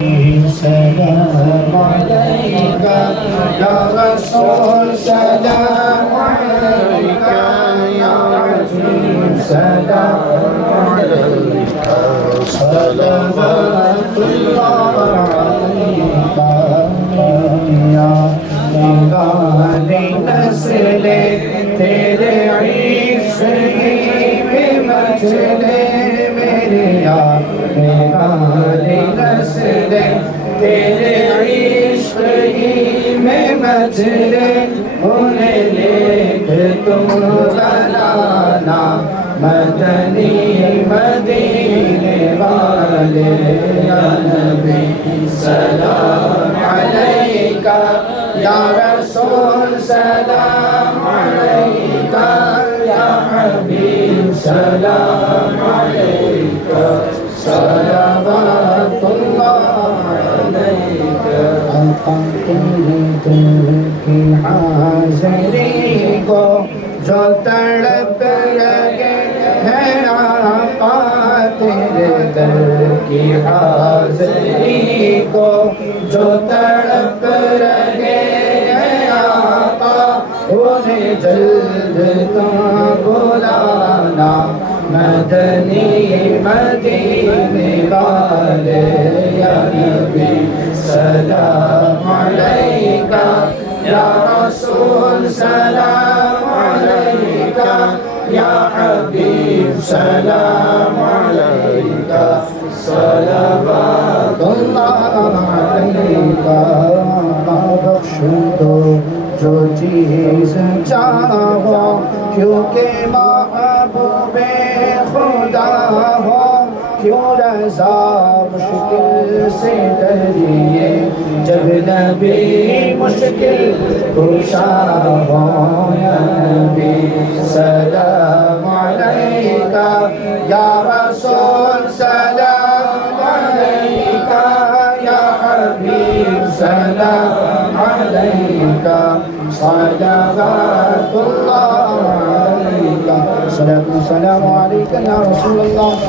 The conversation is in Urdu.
سلام عليك يا رسول سلام عليك يا رسول سلام عليك صلوات الله عليك يا نورانی نسل تیرے عشق میں مچلے میرے یار نورانی نسل تیرے عشق میں مچلے انہیں لکھ تم غلانا مدنی مدینے والے یا نبی سلام علیکہ یا رسول سلام علیکہ یا حبیب سلام علیکہ صلوات اللہ علیکہ کی حاضری کو جو تڑپ لگے ہے آقا تیرے در کی حاضری کو جو تڑپ لگے ہے آقا انہیں جلد تم بلانا مدنی مدینے والے یا نبی سلام علیکہ یا رسول سلام علیکہ یا حبیب سلام علیکہ صلوات اللہ علیکہ بخش دو جو چیز چاہو کیونکہ محبوب خدا ہو کیوں رضا مشکل سے ڈریے جب نبی مشکل کشا ہو یا نبی سلام علیکہ یا رسول سلام علیکہ یا حبیب سلام علیکہ صلوات اللہ علیکہ السلام علیکم یا رسول اللہ